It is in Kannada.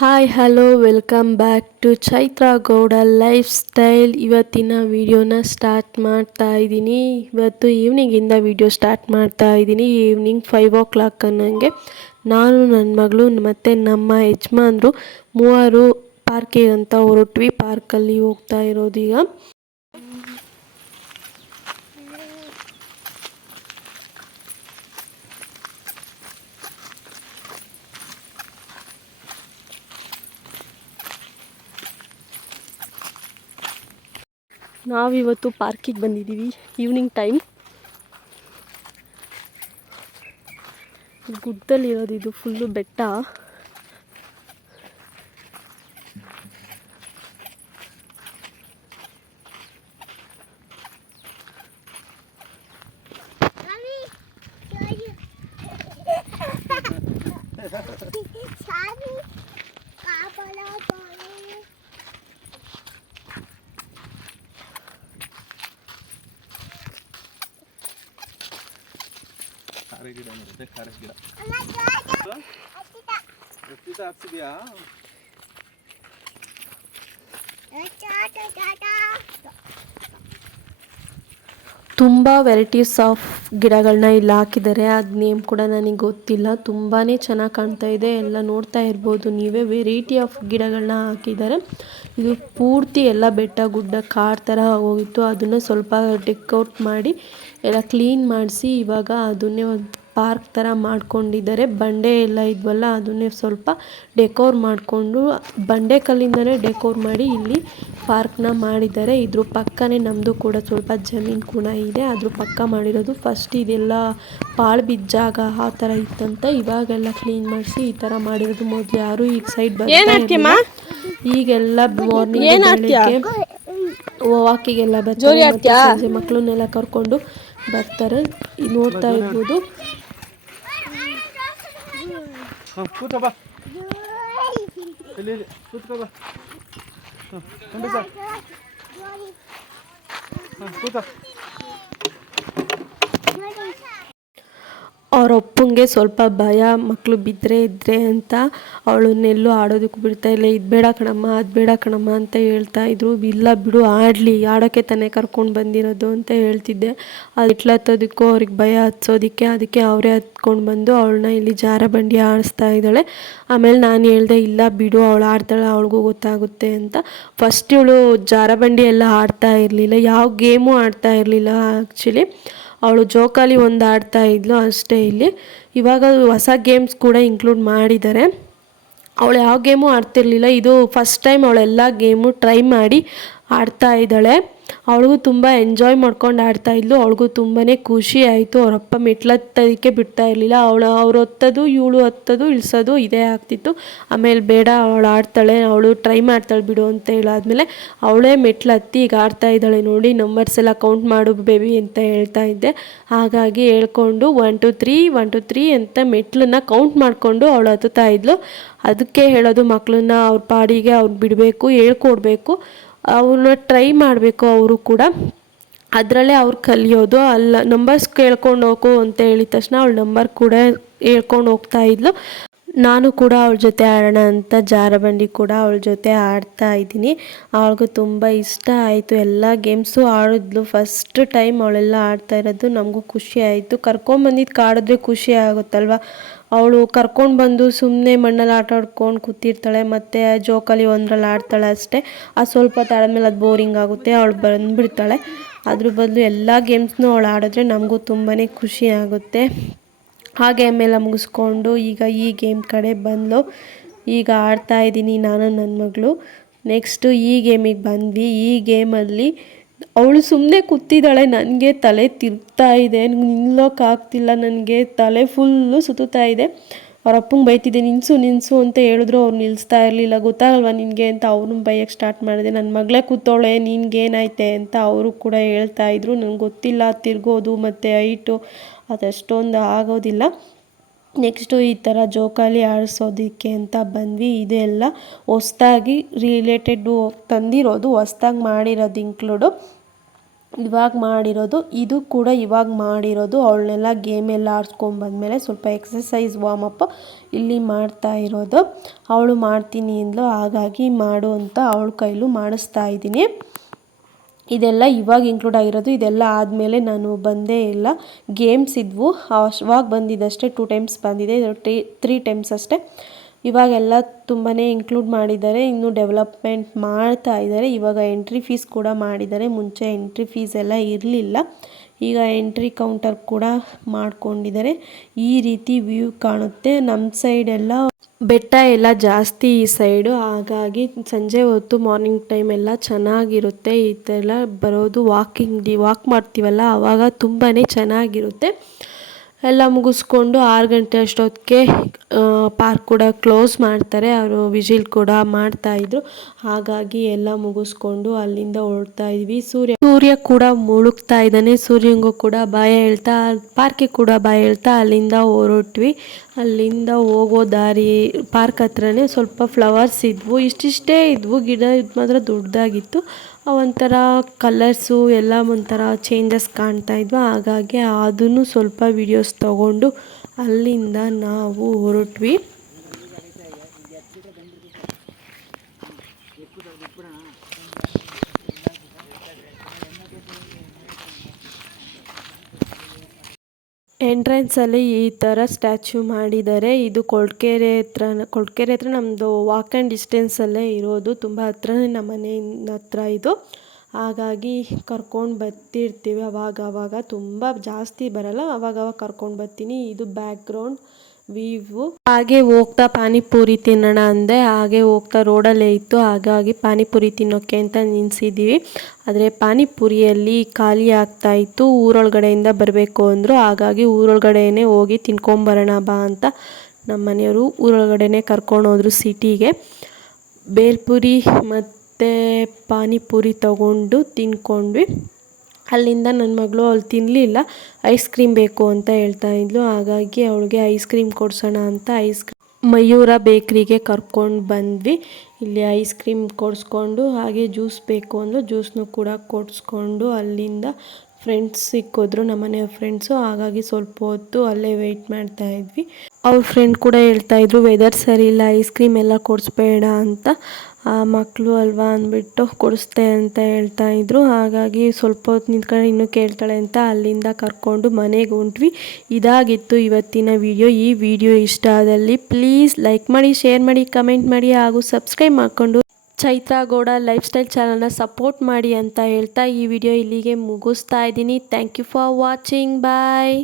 Hi hello welcome back to Chaitra Gowda lifestyle. ಇವತ್ತಿನ ವಿಡಿಯೋನ ಸ್ಟಾರ್ಟ್ ಮಾಡ್ತಾ ಇದ್ದೀನಿ. ಇವತ್ತು ಈವ್ನಿಂಗಿಂದ ವಿಡಿಯೋ ಸ್ಟಾರ್ಟ್ ಮಾಡ್ತಾ ಇದ್ದೀನಿ. ಈವ್ನಿಂಗ್ 5 o'clock ಅನ್ನಂಗೆ ನಾನು ನನ್ನ ಮಗಳು ಮತ್ತು ನಮ್ಮ ಯಜಮಾನ್ರು ಮೂವರು ಪಾರ್ಕಿಗೆ ಅಂತ ಹೊರಟ್ವಿ. ಪಾರ್ಕಲ್ಲಿ ಹೋಗ್ತಾ ಇರೋದು ಈಗ. ನಾವಿವತ್ತು ಪಾರ್ಕಿಗೆ ಬಂದಿದ್ದೀವಿ ಈವ್ನಿಂಗ್ ಟೈಮ್. ಗುಡ್ಡಲ್ಲಿರೋದು ಇದು ಫುಲ್ಲು ಬೆಟ್ಟ. ಗಿಡ ಇರುತ್ತೆ, ಖಾರಸ್ ಗಿಡ ಹಾಕ್ಸಿದ್ಯಾ? ತುಂಬ ವೆರೈಟೀಸ್ ಆಫ್ ಗಿಡಗಳನ್ನ ಇಲ್ಲಿ ಹಾಕಿದ್ದಾರೆ. ಅದು ನೇಮ್ ಕೂಡ ನನಗೆ ಗೊತ್ತಿಲ್ಲ. ತುಂಬಾ ಚೆನ್ನಾಗಿ ಕಾಣ್ತಾ ಇದೆ. ಎಲ್ಲ ನೋಡ್ತಾ ಇರ್ಬೋದು ನೀವೇ. ವೆರೈಟಿ ಆಫ್ ಗಿಡಗಳನ್ನ ಹಾಕಿದ್ದಾರೆ. ಇದು ಪೂರ್ತಿ ಎಲ್ಲ ಬೆಟ್ಟ ಗುಡ್ಡ ಕಾಡು ಥರ ಹೋಗಿತ್ತು. ಅದನ್ನು ಸ್ವಲ್ಪ ಡೆಕೋರೇಟ್ ಮಾಡಿ ಎಲ್ಲ ಕ್ಲೀನ್ ಮಾಡಿಸಿ ಇವಾಗ ಅದನ್ನೇ ಒಂದು ಪಾರ್ಕ್ ಥರ ಮಾಡ್ಕೊಂಡಿದ್ದಾರೆ. ಬಂಡೆ ಎಲ್ಲ ಇದ್ವಲ್ಲ ಅದನ್ನೇ ಸ್ವಲ್ಪ ಡೆಕೋರ್ ಮಾಡಿಕೊಂಡು ಬಂಡೆ ಕಲ್ಲಿಂದನೇ ಡೆಕೋರ್ ಮಾಡಿ ಇಲ್ಲಿ ಪಾರ್ಕ್ನ ಮಾಡಿದ್ದಾರೆ. ಇದ್ರ ಪಕ್ಕನೇ ನಮ್ಮದು ಕೂಡ ಸ್ವಲ್ಪ ಜಮೀನು ಕೂಡ ಇದೆ. ಅದ್ರ ಪಕ್ಕ ಮಾಡಿರೋದು. ಫಸ್ಟ್ ಇದೆಲ್ಲ ಪಾಳು ಬಿದ್ದ ಜಾಗ ಆ ಥರ ಇತ್ತಂತ, ಇವಾಗೆಲ್ಲ ಕ್ಲೀನ್ ಮಾಡಿಸಿ ಈ ಥರ ಮಾಡಿರೋದು. ಮೊದಲು ಯಾರು ಈಗ ಸೈಡ್ ಬರ್ತಾ ಈಗೆಲ್ಲ ಮಾರ್ನಿಂಗ್ ವಾಕಿಗೆಲ್ಲ ಬರ್ತಾರೆ. ಮತ್ತೆ ಸಂಜೆ ಮಕ್ಕಳನ್ನೆಲ್ಲ ಕರ್ಕೊಂಡು ಬರ್ತಾರೆ. ನೋಡ್ತಾ ಇರ್ಬೋದು. ಕೂತ್ಕೋ ಬಾ, ಕೂತ್ಕೋ ಬಾ, ಕೂತ್ಕೋ. ಅವ್ರ ಅಪ್ಪಂಗೆ ಸ್ವಲ್ಪ ಭಯ, ಮಕ್ಕಳು ಬಿದ್ದರೆ ಇದ್ದರೆ ಅಂತ. ಅವಳನ್ನೆಲ್ಲೂ ಆಡೋದಕ್ಕೂ ಬಿಡ್ತಾ ಇಲ್ಲ. ಇದು ಬೇಡ ಕಣಮ್ಮ, ಅದು ಬೇಡ ಕಣಮ್ಮ ಅಂತ ಹೇಳ್ತಾ ಇದ್ರು. ಇಲ್ಲ ಬಿಡು, ಆಡಲಿ, ಆಡೋಕ್ಕೆ ತಾನೇ ಕರ್ಕೊಂಡು ಬಂದಿರೋದು ಅಂತ ಹೇಳ್ತಿದ್ದೆ. ಅದು ಹತ್ತೋದಕ್ಕೂ ಅವ್ರಿಗೆ ಭಯ ಹತ್ಸೋದಕ್ಕೆ, ಅದಕ್ಕೆ ಅವರೇ ಹತ್ಕೊಂಡು ಬಂದು ಅವಳನ್ನ ಇಲ್ಲಿ ಜಾರಬಂಡಿ ಆಡಿಸ್ತಾ ಇದ್ದಾಳೆ. ಆಮೇಲೆ ನಾನು ಹೇಳ್ದೆ ಇಲ್ಲ ಬಿಡು, ಅವಳು ಆಡ್ತಾಳೆ, ಅವಳಿಗೂ ಗೊತ್ತಾಗುತ್ತೆ ಅಂತ. ಫಸ್ಟ್ ಇವಳು ಜಾರಬಂಡಿ ಎಲ್ಲ ಆಡ್ತಾ ಇರಲಿಲ್ಲ, ಯಾವ ಗೇಮು ಆಡ್ತಾ ಇರಲಿಲ್ಲ. ಆ್ಯಕ್ಚುಲಿ ಅವಳು ಜೋಕಾಲಿ ಒಂದು ಆಡ್ತಾ ಇದ್ಲು ಅಷ್ಟೇ. ಇಲ್ಲಿ ಇವಾಗ ಹೊಸ ಗೇಮ್ಸ್ ಕೂಡ ಇನ್ಕ್ಲೂಡ್ ಮಾಡಿದ್ದಾರೆ. ಅವಳು ಯಾವ ಗೇಮು ಆಡ್ತಿರ್ಲಿಲ್ಲ. ಇದು ಫಸ್ಟ್ ಟೈಮ್ ಅವಳೆಲ್ಲ ಗೇಮು ಟ್ರೈ ಮಾಡಿ ಆಡ್ತಾ ಇದ್ದಾಳೆ. ಅವಳಿಗೂ ತುಂಬ ಎಂಜಾಯ್ ಮಾಡ್ಕೊಂಡು ಆಡ್ತಾ ಇದ್ಲು. ಅವಳಿಗೂ ತುಂಬಾ ಖುಷಿ ಆಯಿತು. ಅವರಪ್ಪ ಮೆಟ್ಲತ್ತೋದಕ್ಕೆ ಬಿಡ್ತಾ ಇರಲಿಲ್ಲ. ಅವ್ರು ಹತ್ತೋದು, ಇವಳು ಹತ್ತೋದು, ಇಳಿಸೋದು ಇದೇ ಆಗ್ತಿತ್ತು. ಆಮೇಲೆ ಬೇಡ, ಅವಳು ಆಡ್ತಾಳೆ, ಅವಳು ಟ್ರೈ ಮಾಡ್ತಾಳೆ ಬಿಡು ಅಂತ ಹೇಳಾದ್ಮೇಲೆ ಅವಳೇ ಮೆಟ್ಲು ಹತ್ತಿ ಈಗ ಆಡ್ತಾ ಇದ್ದಾಳೆ. ನೋಡಿ, ನಂಬರ್ಸ್ ಎಲ್ಲ ಕೌಂಟ್ ಮಾಡು ಬೇಬಿ ಅಂತ ಹೇಳ್ತಾ ಇದ್ದೆ. ಹಾಗಾಗಿ ಹೇಳ್ಕೊಂಡು 1 2 3 1 2 3 ಅಂತ ಮೆಟ್ಲನ್ನ ಕೌಂಟ್ ಮಾಡಿಕೊಂಡು ಅವಳು ಹತ್ತುತ್ತಾ ಇದ್ಲು. ಅದಕ್ಕೆ ಹೇಳೋದು, ಮಕ್ಕಳನ್ನ ಅವ್ರ ಪಾಡಿಗೆ ಅವ್ರು ಬಿಡಬೇಕು, ಹೇಳ್ಕೊಡ್ಬೇಕು, ಅವ್ರನ್ನ ಟ್ರೈ ಮಾಡಬೇಕು. ಅವರು ಕೂಡ ಅದರಲ್ಲೇ ಅವ್ರು ಕಲಿಯೋದು. ಅಲ್ಲ ನಂಬರ್ಸ್ ಕೇಳ್ಕೊಂಡು ಹೋಗು ಅಂತ ಹೇಳಿದ ತಕ್ಷಣ ಅವಳು ನಂಬರ್ ಕೂಡ ಹೇಳ್ಕೊಂಡು ಹೋಗ್ತಾ ಇದ್ಲು. ನಾನು ಕೂಡ ಅವಳ ಜೊತೆ ಆಡೋಣ ಅಂತ ಜಾರಬಂಡಿ ಕೂಡ ಅವಳ ಜೊತೆ ಆಡ್ತಾ ಇದ್ದೀನಿ. ಅವಳಿಗೂ ತುಂಬ ಇಷ್ಟ ಆಯಿತು. ಎಲ್ಲ ಗೇಮ್ಸು ಆಡಿದ್ಲು. ಫಸ್ಟ್ ಟೈಮ್ ಅವಳೆಲ್ಲ ಆಡ್ತಾ ಇರೋದು. ನಮಗೂ ಖುಷಿ ಆಯಿತು. ಕರ್ಕೊಂಬಂದಿದ್ದು ಕಾಡಿದ್ರೆ ಖುಷಿ ಆಗುತ್ತಲ್ವ. ಅವಳು ಕರ್ಕೊಂಡು ಬಂದು ಸುಮ್ಮನೆ ಮಣ್ಣಲ್ಲಿ ಆಟ ಆಡ್ಕೊಂಡು ಕೂತಿರ್ತಾಳೆ, ಮತ್ತು ಜೋಕಾಲಿ ಒಂದರಲ್ಲಿ ಆಡ್ತಾಳೆ ಅಷ್ಟೇ. ಅದು ಸ್ವಲ್ಪ ತಾಳದ್ಮೇಲೆ ಅದು ಬೋರಿಂಗ್ ಆಗುತ್ತೆ, ಅವಳು ಬಂದುಬಿಡ್ತಾಳೆ. ಅದ್ರ ಬದಲು ಎಲ್ಲ ಗೇಮ್ಸ್ನೂ ಅವಳು ಆಡಿದ್ರೆ ನಮಗೂ ತುಂಬಾ ಖುಷಿ ಆಗುತ್ತೆ. ಹಾಗೆ ಆಮೇಲೆ ಮುಗಿಸ್ಕೊಂಡು ಈಗ ಈ ಗೇಮ್ ಕಡೆ ಬಂದಳು. ಈಗ ಆಡ್ತಾಯಿದ್ದೀನಿ ನಾನು ನನ್ನ ಮಗಳು. ನೆಕ್ಸ್ಟು ಈ ಗೇಮಿಗೆ ಬಂದ್ವಿ. ಈ ಗೇಮಲ್ಲಿ ಅವಳು ಸುಮ್ಮನೆ ಕೂತಿದ್ದಾಳೆ. ನನಗೆ ತಲೆ ತಿರುಗ್ತಾ ಇದೆ, ನಿಲ್ಲೋಕ್ಕಾಗ್ತಿಲ್ಲ, ನನಗೆ ತಲೆ ಫುಲ್ಲು ಸುತ್ತಾ ಇದೆ. ಅವ್ರ ಅಪ್ಪಂಗೆ ಬೈತಿದ್ದೆ, ನಿನ್ಸು ಅಂತ ಹೇಳಿದ್ರು ಅವ್ರು ನಿಲ್ಲಿಸ್ತಾ ಇರಲಿಲ್ಲ. ಗೊತ್ತಾಗಲ್ವ ನಿನಗೆ ಅಂತ ಅವ್ರನ್ನ ಬೈಯೋಕ್ಕೆ ಸ್ಟಾರ್ಟ್ ಮಾಡಿದೆ. ನನ್ನ ಮಗಳೇ ಕೂತವಳೆ, ನಿನ್ಗೇನೈತೆ ಅಂತ ಅವರು ಕೂಡ ಹೇಳ್ತಾಯಿದ್ರು. ನನಗೆ ಗೊತ್ತಿಲ್ಲ, ತಿರ್ಗೋದು ಮತ್ತು ಹೈಟು ಅದಷ್ಟೊಂದು ಆಗೋದಿಲ್ಲ. ನೆಕ್ಸ್ಟು ಈ ಥರ ಜೋಕಾಲಿ ಆಡಿಸೋದಕ್ಕೆ ಅಂತ ಬಂದ್ವಿ. ಇದೆಲ್ಲ ಹೊಸ್ದಾಗಿ ರಿಲೇಟೆಡು ತಂದಿರೋದು, ಹೊಸ್ದಾಗಿ ಮಾಡಿರೋದು ಇನ್ಕ್ಲೂಡು. ಇವಾಗ ಮಾಡಿರೋದು. ಇದು ಕೂಡ ಇವಾಗ ಮಾಡಿರೋದು. ಅವಳನ್ನೆಲ್ಲ ಗೇಮೆಲ್ಲ ಆಡಿಸ್ಕೊಂಬಂದ್ಮೇಲೆ ಸ್ವಲ್ಪ ಎಕ್ಸಸೈಸ್ ವಾರ್ಮಪ್ ಇಲ್ಲಿ ಮಾಡ್ತಾ ಇರೋದು. ಅವಳು ಮಾಡ್ತೀನಿ ಅಂದ್ಲು, ಹಾಗಾಗಿ ಮಾಡು ಅಂತ ಅವಳ ಕೈಲೂ ಮಾಡಿಸ್ತಾ ಇದ್ದೀನಿ. ಇದೆಲ್ಲ ಇವಾಗ ಇನ್ಕ್ಲೂಡ್ ಆಗಿರೋದು. ಇದೆಲ್ಲ ಆದಮೇಲೆ ನಾನು ಬಂದೇ ಇಲ್ಲ. ಗೇಮ್ಸ್ ಇದ್ವು, ಅವಾಗ ಬಂದಿದ್ದಷ್ಟೇ 2 ಟೈಮ್ಸ್ ಬಂದಿದೆ, 3 ಟೈಮ್ಸ್ ಅಷ್ಟೇ. ಇವಾಗೆಲ್ಲ ತುಂಬಾ ಇನ್ಕ್ಲೂಡ್ ಮಾಡಿದ್ದಾರೆ, ಇನ್ನೂ ಡೆವಲಪ್ಮೆಂಟ್ ಮಾಡ್ತಾ ಇದ್ದಾರೆ. ಇವಾಗ ಎಂಟ್ರಿ ಫೀಸ್ ಕೂಡ ಮಾಡಿದ್ದಾರೆ. ಮುಂಚೆ ಎಂಟ್ರಿ ಫೀಸ್ ಎಲ್ಲ ಇರಲಿಲ್ಲ, ಈಗ ಎಂಟ್ರಿ ಕೌಂಟರ್ ಕೂಡ ಮಾಡ್ಕೊಂಡಿದ್ದಾರೆ. ಈ ರೀತಿ ವ್ಯೂ ಕಾಣುತ್ತೆ. ನಮ್ಮ ಸೈಡೆಲ್ಲ ಬೆಟ್ಟ ಎಲ್ಲ ಜಾಸ್ತಿ ಈ ಸೈಡು, ಹಾಗಾಗಿ ಸಂಜೆ ಹೊತ್ತು ಮಾರ್ನಿಂಗ್ ಟೈಮ್ ಎಲ್ಲ ಚೆನ್ನಾಗಿರುತ್ತೆ. ಈ ಥರ ಎಲ್ಲ ಬರೋದು ವಾಕ್ ಮಾಡ್ತೀವಲ್ಲ ಆವಾಗ ತುಂಬಾ ಚೆನ್ನಾಗಿರುತ್ತೆ. ಎಲ್ಲ ಮುಗಿಸ್ಕೊಂಡು 6 ಗಂಟೆ ಅಷ್ಟೊತ್ತಿಗೆ ಪಾರ್ಕ್ ಕೂಡ ಕ್ಲೋಸ್ ಮಾಡ್ತಾರೆ. ಅವರು ವಿಜಿಲ್ ಕೂಡ ಮಾಡ್ತಾಯಿದ್ರು, ಹಾಗಾಗಿ ಎಲ್ಲ ಮುಗಿಸ್ಕೊಂಡು ಅಲ್ಲಿಂದ ಹೊರಡ್ತಾ ಇದ್ವಿ. ಸೂರ್ಯ ಕೂಡ ಮುಳುಗ್ತಾ ಇದ್ದಾನೆ. ಸೂರ್ಯಂಗೂ ಕೂಡ ಬಾಯ್ ಹೇಳ್ತಾ, ಪಾರ್ಕಿಗೆ ಕೂಡ ಬಾಯ್ ಹೇಳ್ತಾ ಅಲ್ಲಿಂದ ಹೊರಟ್ವಿ. ಅಲ್ಲಿಂದ ಹೋಗೋ ದಾರಿ ಪಾರ್ಕ್ ಹತ್ರನೇ ಸ್ವಲ್ಪ ಫ್ಲವರ್ಸ್ ಇದ್ವು, ಇಷ್ಟಿಷ್ಟೇ ಇದ್ವು. ಗಿಡ ಮಾತ್ರ ದೊಡ್ಡದಾಗಿತ್ತು. ಒಂಥರ ಕಲರ್ಸು ಎಲ್ಲ ಒಂಥರ ಚೇಂಜಸ್ ಕಾಣ್ತಾ ಇದ್ವು, ಹಾಗಾಗಿ ಅದನ್ನು ಸ್ವಲ್ಪ ವಿಡಿಯೋಸ್ ತಗೊಂಡು ಅಲ್ಲಿಂದ ನಾವು ಹೊರಟ್ವಿ. ಎಂಟ್ರೆನ್ಸಲ್ಲಿ ಈ ಥರ ಸ್ಟ್ಯಾಚ್ಯೂ ಮಾಡಿದ್ದಾರೆ. ಇದು ಕೊರಟಗೆರೆ ಹತ್ರ ನಮ್ಮದು ವಾಕ್ ಆ್ಯಂಡ್ ಡಿಸ್ಟೆನ್ಸಲ್ಲೇ ಇರೋದು, ತುಂಬ ಹತ್ರನೇ ನಮ್ಮ ಮನೆ ಹತ್ರ ಇದು. ಹಾಗಾಗಿ ಕರ್ಕೊಂಡು ಬರ್ತಿರ್ತೀವಿ ಅವಾಗ, ತುಂಬ ಜಾಸ್ತಿ ಬರಲ್ಲ, ಅವಾಗವಾಗ ಕರ್ಕೊಂಡು ಬರ್ತೀನಿ. ಇದು ಬ್ಯಾಕ್ಗ್ರೌಂಡ್ ವ್ಯೂ. ಹಾಗೆ ಹೋಗ್ತಾ ಪಾನಿಪುರಿ ತಿನ್ನೋಣ ಅಂದೆ, ಹಾಗೆ ಹೋಗ್ತಾ ರೋಡಲ್ಲೇ ಇತ್ತು, ಹಾಗಾಗಿ ಪಾನಿಪುರಿ ತಿನ್ನೋಕ್ಕೆ ಅಂತ ನಿಲ್ಲಿಸಿದ್ದೀವಿ. ಆದರೆ ಪಾನಿಪುರಿಯಲ್ಲಿ ಖಾಲಿ ಆಗ್ತಾ ಇತ್ತು. ಊರೊಳಗಡೆಯಿಂದ ಬರಬೇಕು ಅಂದರು, ಹಾಗಾಗಿ ಊರೊಳಗಡೆನೇ ಹೋಗಿ ತಿನ್ಕೊಂಬರೋಣ ಬಾ ಅಂತ ನಮ್ಮ ಮನೆಯವರು ಊರೊಳಗಡೆನೇ ಕರ್ಕೊಂಡೋದ್ರು ಸಿಟಿಗೆ. ಬೇಲ್ಪುರಿ ಮತ್ತು ಪಾನಿಪುರಿ ತಗೊಂಡು ತಿನ್ಕೊಂಡ್ವಿ. ಅಲ್ಲಿಂದ ನನ್ನ ಮಗಳು ಅವಳು ತಿನ್ನಲಿಲ್ಲ, ಐಸ್ ಕ್ರೀಮ್ ಬೇಕು ಅಂತ ಹೇಳ್ತಾ ಇದ್ಲು, ಹಾಗಾಗಿ ಅವಳಿಗೆ ಐಸ್ ಕ್ರೀಮ್ ಕೊಡ್ಸೋಣ ಅಂತ ಮಯೂರ ಬೇಕ್ರಿಗೆ ಕರ್ಕೊಂಡು ಬಂದ್ವಿ. ಇಲ್ಲಿ ಐಸ್ ಕ್ರೀಮ್ ಕೊಡಿಸ್ಕೊಂಡು ಹಾಗೆ ಜ್ಯೂಸ್ ಬೇಕು ಅಂದರು, ಜ್ಯೂಸ್ನು ಕೂಡ ಕೊಡಿಸ್ಕೊಂಡು ಅಲ್ಲಿಂದ ಫ್ರೆಂಡ್ಸ್ ಸಿಕ್ಕಿದ್ರು, ನಮ್ಮನೆ ಫ್ರೆಂಡ್ಸು. ಹಾಗಾಗಿ ಸ್ವಲ್ಪ ಹೊತ್ತು ಅಲ್ಲೇ ವೆಯ್ಟ್ ಮಾಡ್ತಾ ಇದ್ವಿ. ಅವ್ರ ಫ್ರೆಂಡ್ ಕೂಡ ಹೇಳ್ತಾಯಿದ್ರು ವೆದರ್ ಸರಿ ಇಲ್ಲ, ಐಸ್ ಕ್ರೀಮ್ ಎಲ್ಲ ಕೊಡಿಸ್ಬೇಡ ಅಂತ. ಆ ಮಕ್ಕಳು ಅಲ್ವಾ ಅಂದ್ಬಿಟ್ಟು ಕೊಡಿಸ್ದೆ ಅಂತ ಹೇಳ್ತಾಯಿದ್ರು. ಹಾಗಾಗಿ ಸ್ವಲ್ಪ ಹೊತ್ತು ನಿಂತ್ಕೊಂಡು ಇನ್ನೂ ಕೇಳ್ತಾಳೆ ಅಂತ ಅಲ್ಲಿಂದ ಕರ್ಕೊಂಡು ಮನೆಗೆ ಹೊಂಟ್ವಿ. ಇದಾಗಿತ್ತು ಇವತ್ತಿನ ವಿಡಿಯೋ. ಈ ವಿಡಿಯೋ ಇಷ್ಟ ಆದಲ್ಲಿ ಪ್ಲೀಸ್ ಲೈಕ್ ಮಾಡಿ, ಶೇರ್ ಮಾಡಿ, ಕಮೆಂಟ್ ಮಾಡಿ ಹಾಗೂ ಸಬ್ಸ್ಕ್ರೈಬ್ ಮಾಡಿಕೊಂಡು ಚೈತ್ರಾ ಗೌಡ ಲೈಫ್ ಸ್ಟೈಲ್ ಚಾನಲ್ನ ಸಪೋರ್ಟ್ ಮಾಡಿ ಅಂತ ಹೇಳ್ತಾ ಈ ವಿಡಿಯೋ ಇಲ್ಲಿಗೆ ಮುಗಿಸ್ತಾ ಇದ್ದೀನಿ. Thank you for watching. Bye.